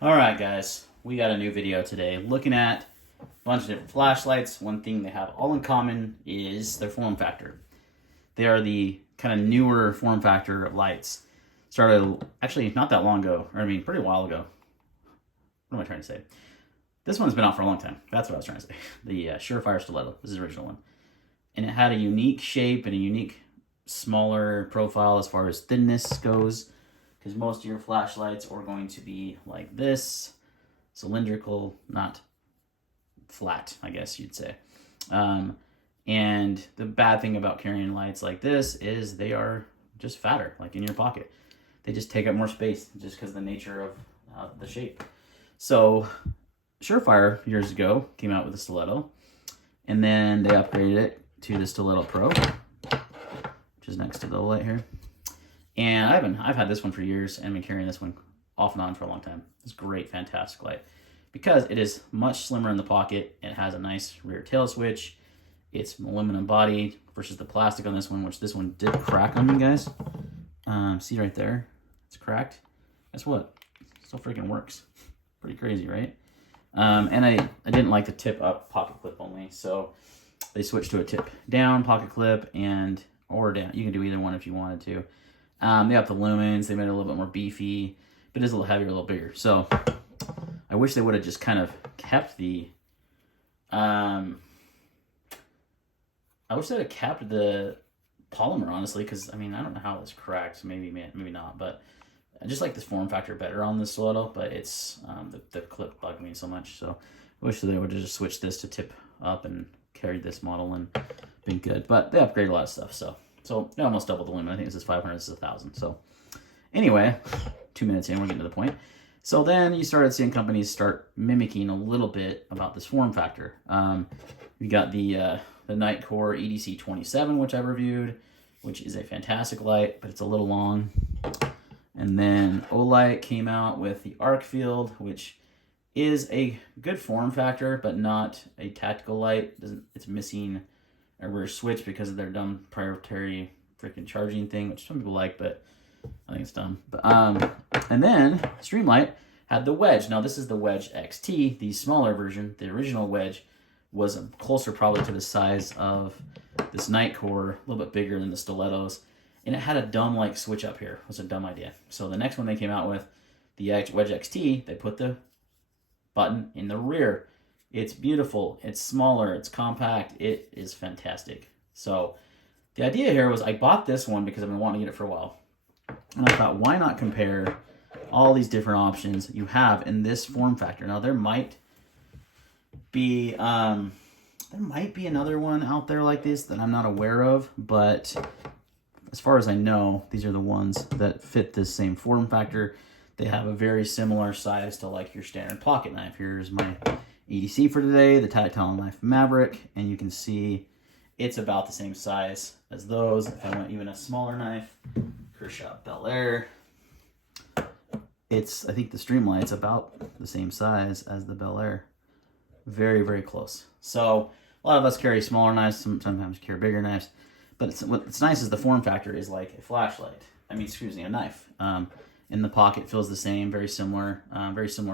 Alright guys, we got a new video today looking at a bunch of different flashlights. One thing they have all in common is their form factor. They are the kind of newer form factor of lights. Started actually not that long ago, or I mean pretty while ago. What am I trying to say? This one's been out for a long time. That's what I was trying to say. The Surefire Stiletto was the original one. And it had a unique shape and a unique smaller profile as far as thinness goes. Because most of your flashlights are going to be like this, cylindrical, not flat, I guess you'd say. And the bad thing about carrying lights like this is they are just fatter, like in your pocket. They just take up more space just because of the nature of the shape. So Surefire years ago came out with the Stiletto, and then they upgraded it to the Stiletto Pro, which is next to the Olight here. And I've had this one for years and been carrying this one off and on for a long time. It's great, fantastic light because it is much slimmer in the pocket. It has a nice rear tail switch. It's aluminum body versus the plastic on this one, which this one did crack on you guys. See right there, it's cracked. Guess what? It still freaking works. Pretty crazy, right? And I didn't like the tip up pocket clip only, so they switched to a tip down pocket clip or down. You can do either one if you wanted to. They have the lumens. They made it a little bit more beefy, but it is a little heavier, a little bigger. So I wish they would have just kind of kept the. I wish they'd have kept the polymer, honestly, because I mean I don't know how it's cracked. Maybe not, but I just like this form factor better on the Stiletto. But it's the clip bugged me so much. So I wish they would have just switched this to tip up and carried this model and been good. But they upgraded a lot of stuff. So they almost doubled the lumen. I think this is 500, this is 1,000. So anyway, 2 minutes in, we're getting to the point. So then you started seeing companies start mimicking a little bit about this form factor. We got the Nitecore EDC27, which I've reviewed, which is a fantastic light, but it's a little long. And then Olight came out with the Arkfield, which is a good form factor, but not a tactical light. It's missing a rear switch because of their dumb proprietary freaking charging thing, which some people like, but I think it's dumb. But, and then Streamlight had the Wedge. Now this is the Wedge XT, the smaller version. The original Wedge was closer probably to the size of this Nitecore, a little bit bigger than the Stilettos, and it had a dumb like switch up here. It was a dumb idea. So the next one they came out with, the Wedge XT, they put the button in the rear. It's beautiful, it's smaller, it's compact, it is fantastic. So the idea here was I bought this one because I've been wanting to get it for a while. And I thought, why not compare all these different options that you have in this form factor? Now there might be another one out there like this that I'm not aware of, but as far as I know, these are the ones that fit this same form factor. They have a very similar size to like your standard pocket knife. Here's my EDC for today, the tactile knife Maverick, and you can see it's about the same size as those. If I went even a smaller knife, Kershaw Bel Air, I think the Streamlight's about the same size as the Bel Air. Very, very close. So a lot of us carry smaller knives, sometimes carry bigger knives, but what's nice is the form factor is like a flashlight. A knife. In the pocket feels the same, very similar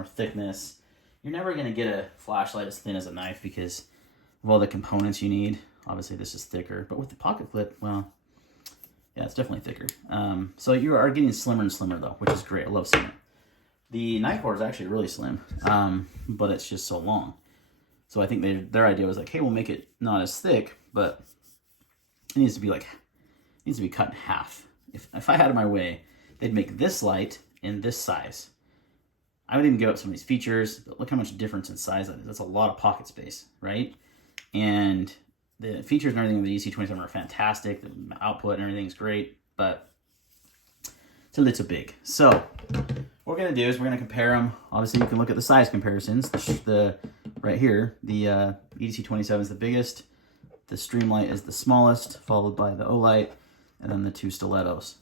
thickness. You're never going to get a flashlight as thin as a knife because of all the components you need. Obviously, this is thicker, but with the pocket clip, well, yeah, it's definitely thicker. So you are getting slimmer and slimmer, though, which is great. I love seeing it. The Nitecore is actually really slim, but it's just so long. So I think their idea was like, hey, we'll make it not as thick, but it needs to be cut in half. If I had it my way, they'd make this light in this size. I would even give up some of these features, but look how much difference in size that is. That's a lot of pocket space, right? And the features and everything of the EDC27 are fantastic. The output and everything's great, but it's a little big. So what we're going to do is we're going to compare them. Obviously, you can look at the size comparisons. Right here, the EDC27 is the biggest. The Streamlight is the smallest, followed by the Olight, and then the two Stilettos.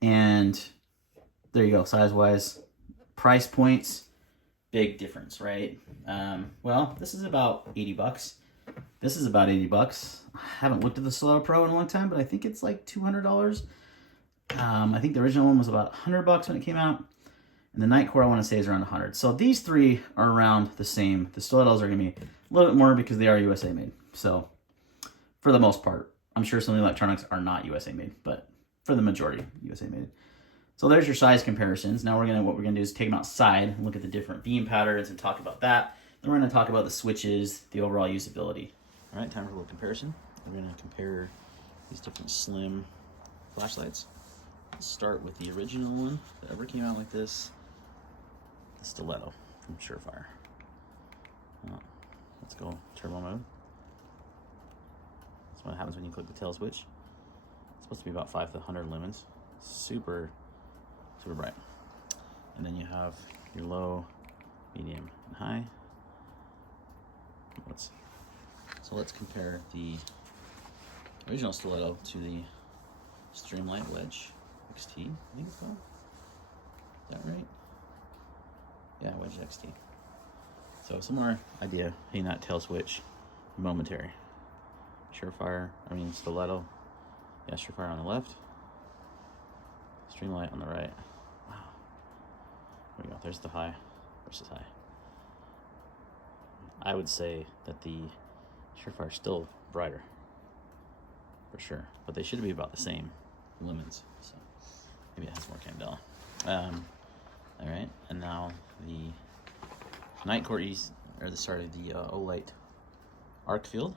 And there you go, size-wise. Price points, big difference, right? Well, this is about 80 bucks. This is about 80 bucks. I haven't looked at the Stiletto Pro in a long time, but I think it's like $200. I think the original one was about 100 bucks when it came out. And the Nitecore I want to say is around 100. So these three are around the same. The stilettos are going to be a little bit more because they are USA made. So for the most part, I'm sure some of the electronics are not USA made, but for the majority, USA made. So there's your size comparisons. Now what we're gonna do is take them outside and look at the different beam patterns and talk about that. Then we're gonna talk about the switches, the overall usability. All right, time for a little comparison. We're gonna compare these different slim flashlights. Let's start with the original one that ever came out like this, the Stiletto from Surefire. Let's go turbo mode. That's what happens when you click the tail switch. It's supposed to be about 5 to 100 lumens. Super bright. And then you have your low, medium, and high. So let's compare the original Stiletto to the Streamlight Wedge XT, I think it's called. Is that right? Yeah, Wedge XT. So similar idea, hitting that tail switch, momentary. Stiletto. Yeah, Surefire on the left. Streamlight on the right. Wow. There we go. There's the high versus high. I would say that the Surefire is still brighter, for sure. But they should be about the same lumens. So maybe it has more candela. All right, and now the Nitecore the Olight Arkfield.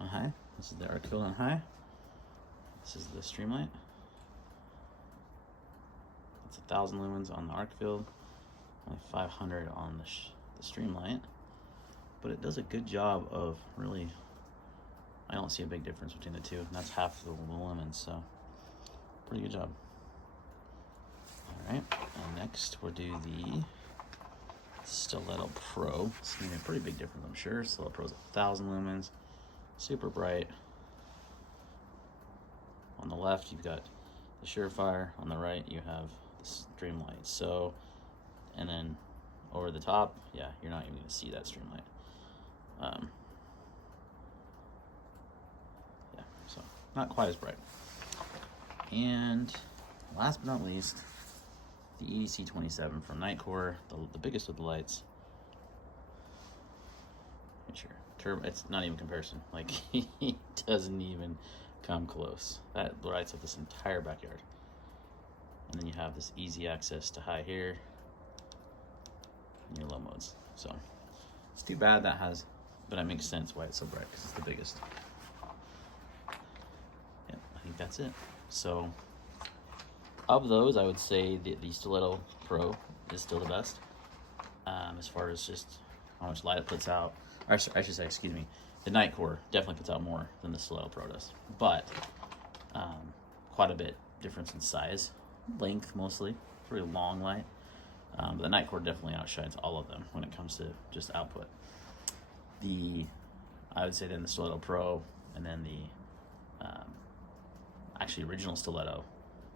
On high. This is the Arkfield on high. This is the Streamlight. It's 1,000 lumens on the Arkfield, only 500 on the Streamlight. But it does a good job of really, I don't see a big difference between the two. And that's half the lumens, so pretty good job. All right, and next we'll do the Stiletto Pro. It's gonna be a pretty big difference, I'm sure. Stiletto Pro's 1,000 lumens, super bright. On the left, you've got the Surefire. On the right, you have the Streamlight. So, and then over the top, yeah, you're not even gonna see that Streamlight. Yeah, so not quite as bright. And last but not least, the EDC27 from Nitecore, the biggest of the lights. Sure, it's not even comparison. Like, he doesn't even come close. That lights up this entire backyard. And then you have this easy access to high here and your low modes. So it's too bad that has, but it makes sense why it's so bright, because it's the biggest. Yeah, I think that's it. So of those, I would say the Stiletto Pro is still the best, as far as just how much light it puts out. Or I should say, excuse me, the Nitecore definitely puts out more than the Stiletto Pro does, but quite a bit difference in size, length mostly, pretty long light. But the Nitecore definitely outshines all of them when it comes to just output. I would say then the Stiletto Pro, and then the actually original Stiletto,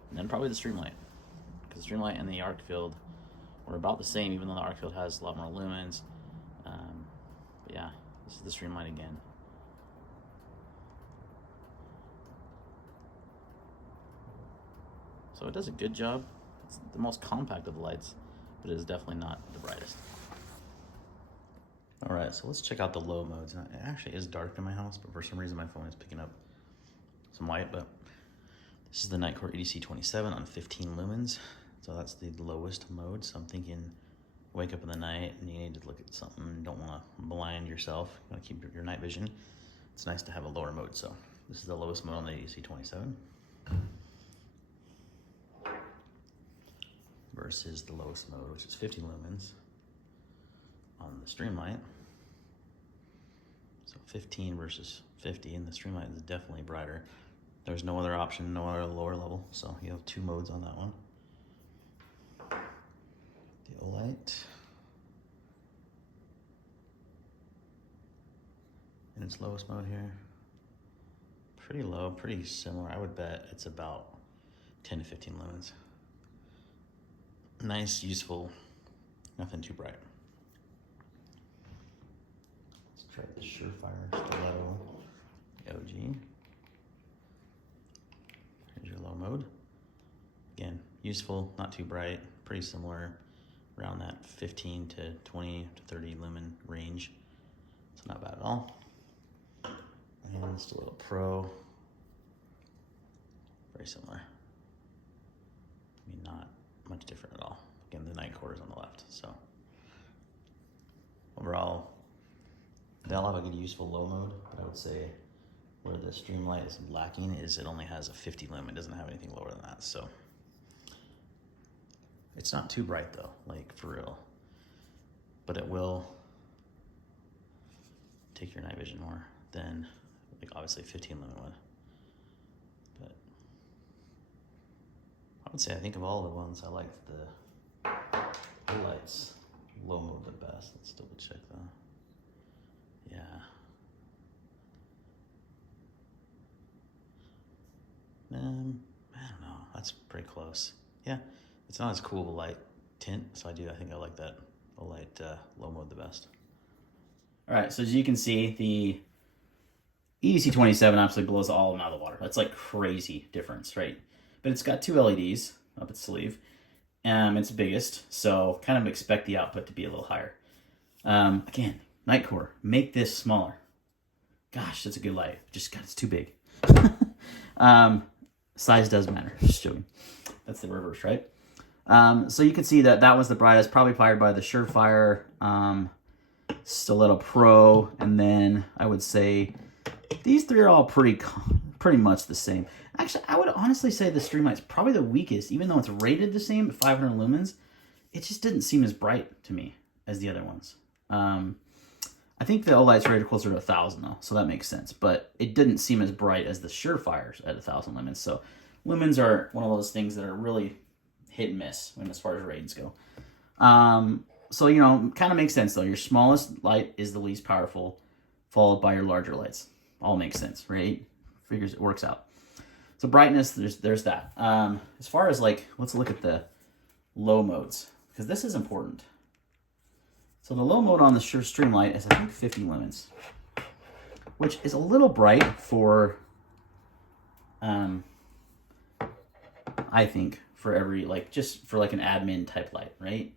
and then probably the Streamlight, because the Streamlight and the Arkfield were about the same, even though the Arkfield has a lot more lumens. But yeah, this is the Streamlight again. So it does a good job. It's the most compact of the lights, but it is definitely not the brightest. All right, so let's check out the low modes. It actually is dark in my house, but for some reason my phone is picking up some light. But this is the Nitecore EDC27 on 15 lumens. So that's the lowest mode. So I'm thinking, wake up in the night and you need to look at something, you don't want to blind yourself, you want to keep your night vision. It's nice to have a lower mode. So this is the lowest mode on the EDC27 versus the lowest mode, which is 50 lumens on the Streamlight. So 15 versus 50, and the Streamlight is definitely brighter. There's no other option, no other lower level, so you have two modes on that one. The Olight. In its lowest mode here. Pretty low, pretty similar. I would bet it's about 10 to 15 lumens. Nice, useful, nothing too bright. Let's try the Surefire Stiletto OG. Here's your low mode. Again, useful, not too bright, pretty similar, around that 15 to 20 to 30 lumen range. It's not bad at all. And Stiletto Pro, very similar. I mean, not much different at all. Again, the Nitecore is on the left, so overall, they all have a good useful low mode, but I would say where the Streamlight is lacking is it only has a 50 lumen. It doesn't have anything lower than that, so it's not too bright though, like for real, but it will take your night vision more than like obviously 15 lumen would. But I would say I think of all the ones I liked the Olight's low mode the best. Let's double check though. Yeah. I don't know. That's pretty close. Yeah, it's not as cool of a light tint, so I think I like that Olight low mode the best. All right, so as you can see, the EDC27 absolutely blows all of them out of the water. That's like crazy difference, right? But it's got 2 LEDs up its sleeve. It's the biggest, so kind of expect the output to be a little higher. Again, Nitecore, make this smaller. Gosh, that's a good light. Just God, it's too big. Size does matter. Just joking. That's the reverse, right? So you can see that that was the brightest, probably powered by the Surefire Stiletto Pro, and then I would say these three are all pretty much the same. Actually, I would honestly say the Streamlight's probably the weakest, even though it's rated the same at 500 lumens. It just didn't seem as bright to me as the other ones. I think the Olight's rated closer to 1,000 though, so that makes sense. But it didn't seem as bright as the Surefires at 1,000 lumens. So lumens are one of those things that are really hit and miss as far as ratings go. So, you know, kind of makes sense though. Your smallest light is the least powerful, followed by your larger lights. All makes sense, right? Figures it works out. So brightness, there's that. As far as like, let's look at the low modes, because this is important. So the low mode on the Streamlight is I think 50 lumens, which is a little bright for, I think for every, like just for like an admin type light, right?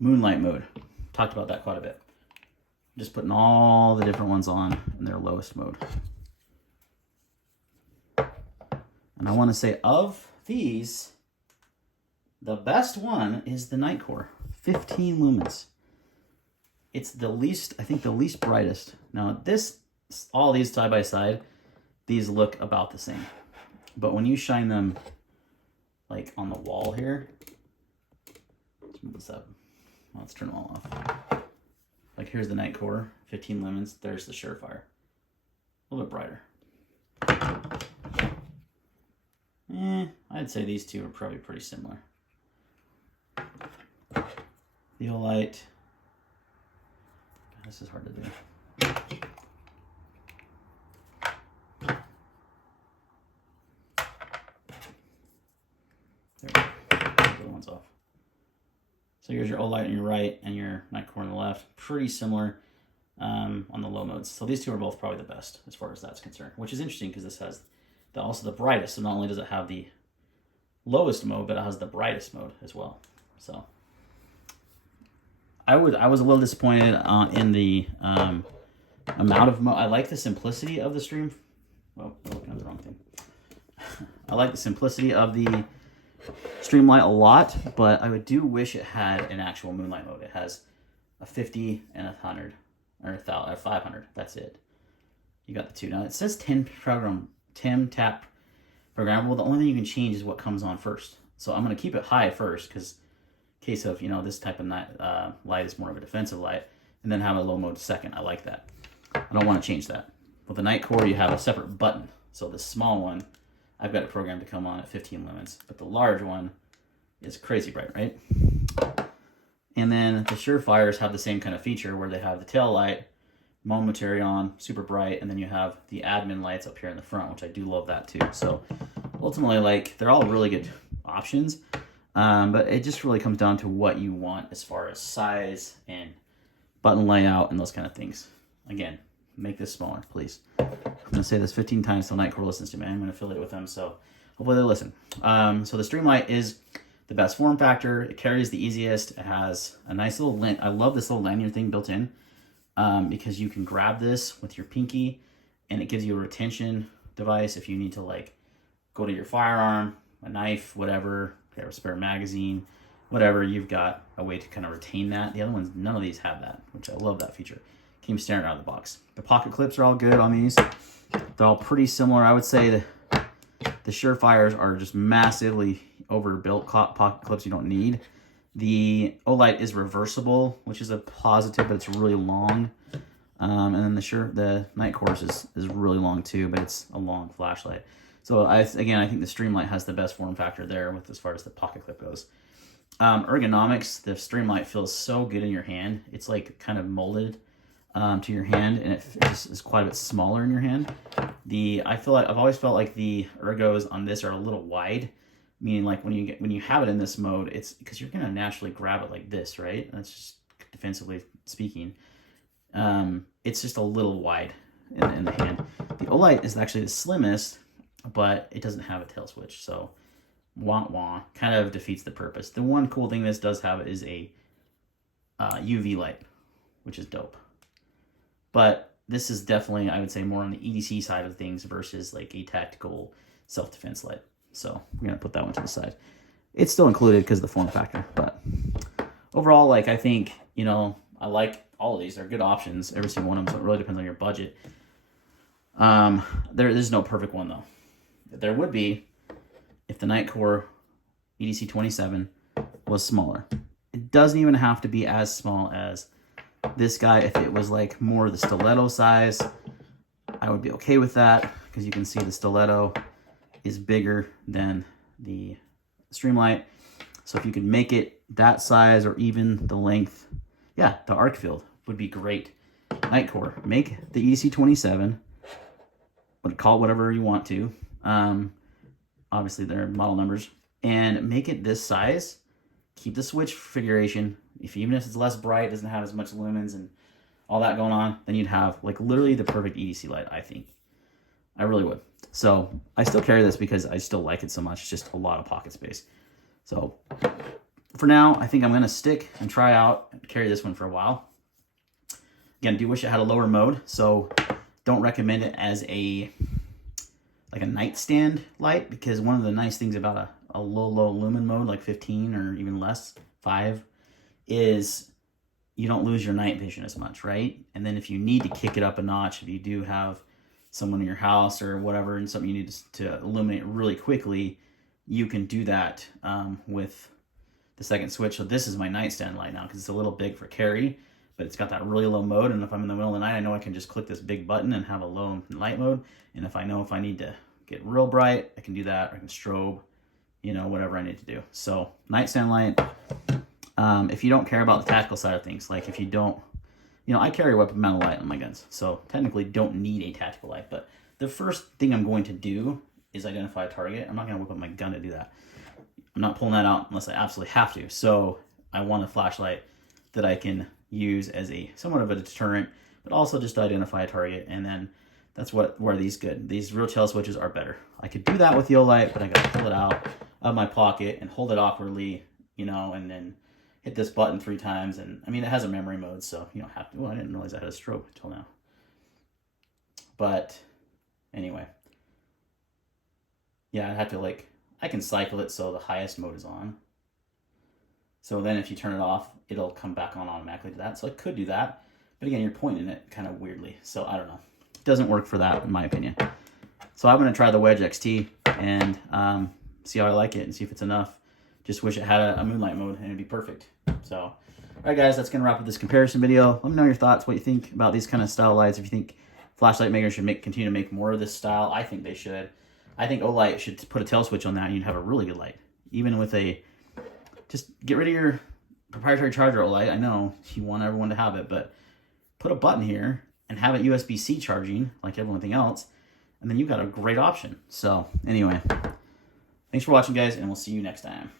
Moonlight mode, talked about that quite a bit. Just putting all the different ones on in their lowest mode. And I want to say of these, the best one is the Nitecore, 15 lumens. It's the least, I think the least brightest. Now this, all these side by side, these look about the same. But when you shine them like on the wall here, let's move this up. Well, let's turn them all off. Like here's the Nitecore, 15 lumens. There's the Surefire, a little bit brighter. I'd say these two are probably pretty similar. The Olight, this is hard to do. There we go. The other one's off. So here's your Olight on your right and your Nitecore on the left. Pretty similar on the low modes. So these two are both probably the best as far as that's concerned, which is interesting because this has also the brightest. So not only does it have the lowest mode, but it has the brightest mode as well. So I was a little disappointed in the amount of mode. I like the simplicity of the Stream. Well, I'm looking at the wrong thing. I like the simplicity of the Streamlight a lot, but I do wish it had an actual moonlight mode. It has a 50 and 100, or 1,000, or 500. That's it. You got the two. Now it says 10 tap programmable. The only thing you can change is what comes on first. So I'm going to keep it high first, because in case of, you know, this type of light is more of a defensive light, and then have a low mode second. I like that. I don't want to change that. With the Nitecore, you have a separate button. So the small one, I've got it programmed to come on at 15 lumens, but the large one is crazy bright, right? And then the Surefires have the same kind of feature where they have the tail light, momentary on, super bright, and then you have the admin lights up here in the front, which I do love that too. So ultimately, like, they're all really good options, but it just really comes down to what you want as far as size and button layout and those kind of things. Again, make this smaller, please. I'm going to say this 15 times till Nitecore listens to me. I'm going to affiliate with them, so hopefully they listen. So the Streamlight is the best form factor. It carries the easiest. It has a nice little I love this little lanyard thing built in because you can grab this with your pinky, and it gives you a retention device if you need to like go to your firearm, a knife, whatever, a spare magazine, whatever. You've got a way to kind of retain that. The other ones, none of these have that, which I love that feature. Came standard out of the box. The pocket clips are all good on these. They're all pretty similar. I would say the Surefires are just massively overbuilt pocket clips you don't need. The Olight is reversible, which is a positive, but it's really long. And then the Nitecore is really long too, but it's a long flashlight. So again, I think the Streamlight has the best form factor there with as far as the pocket clip goes. Ergonomics, the Streamlight feels so good in your hand. It's like kind of molded to your hand, and it just is quite a bit smaller in your hand. I've always felt like the ergos on this are a little wide, meaning like when you have it in this mode, it's because you're gonna naturally grab it like this, right? That's just defensively speaking. It's just a little wide in the hand. The Olight is actually the slimmest, but it doesn't have a tail switch, so wah kind of defeats the purpose. The one cool thing this does have is a UV light, which is dope. But this is definitely, I would say, more on the EDC side of things versus like a tactical self-defense light. So we're gonna put that one to the side. It's still included because of the form factor, but overall, like I think, you know, I like all of these. They're good options, every single one of them. So it really depends on your budget. There is no perfect one though. There would be if the Nitecore EDC27 was smaller. It doesn't even have to be as small as this guy. If it was like more the stiletto size, I would be okay with that because you can see the stiletto is bigger than the Streamlight. So if you could make it that size or even the length, yeah, the Arkfield would be great. Nitecore, make the EDC27, but call it whatever you want to. Obviously they're model numbers, and make it this size. Keep the switch configuration. Even if it's less bright, doesn't have as much lumens and all that going on, then you'd have like literally the perfect EDC light, I think. I really would. So I still carry this because I still like it so much. It's just a lot of pocket space. So for now, I think I'm gonna stick and try out and carry this one for a while. Again, I do wish it had a lower mode, so don't recommend it as a nightstand light, because one of the nice things about a low lumen mode, like 15 or even less, 5, is you don't lose your night vision as much, right? And then if you need to kick it up a notch, if you do have someone in your house or whatever and something you need to illuminate really quickly, you can do that with the second switch. So this is my nightstand light now because it's a little big for carry, but it's got that really low mode. And if I'm in the middle of the night, I know I can just click this big button and have a low light mode. And if I need to get real bright, I can do that. Or I can strobe, you know, whatever I need to do. So nightstand light. If you don't care about the tactical side of things, like if you don't, you know, I carry a weapon mounted light on my guns, so technically don't need a tactical light. But the first thing I'm going to do is identify a target. I'm not going to whip up my gun to do that. I'm not pulling that out unless I absolutely have to. So I want a flashlight that I can use as a somewhat of a deterrent, but also just to identify a target. And then that's where these real tail switches are better. I could do that with the Olight, but I got to pull it out of my pocket and hold it awkwardly, you know, and then hit this button 3 times. And I mean, it has a memory mode, so you don't have to. Well, I didn't realize I had a strobe until now. But anyway, yeah, I have to I can cycle it so the highest mode is on. So then if you turn it off, it'll come back on automatically to that. So I could do that, but again, you're pointing it kind of weirdly. So I don't know. It doesn't work for that in my opinion. So I'm going to try the Wedge XT and see how I like it and see if it's enough. Just wish it had a moonlight mode and it'd be perfect. So, all right, guys, that's going to wrap up this comparison video. Let me know your thoughts, what you think about these kind of style lights. If you think flashlight makers should continue to make more of this style, I think they should. I think Olight should put a tail switch on that and you'd have a really good light. Even with just get rid of your proprietary charger Olight. I know you want everyone to have it, but put a button here and have it USB-C charging like everything else, and then you've got a great option. So anyway, thanks for watching, guys, and we'll see you next time.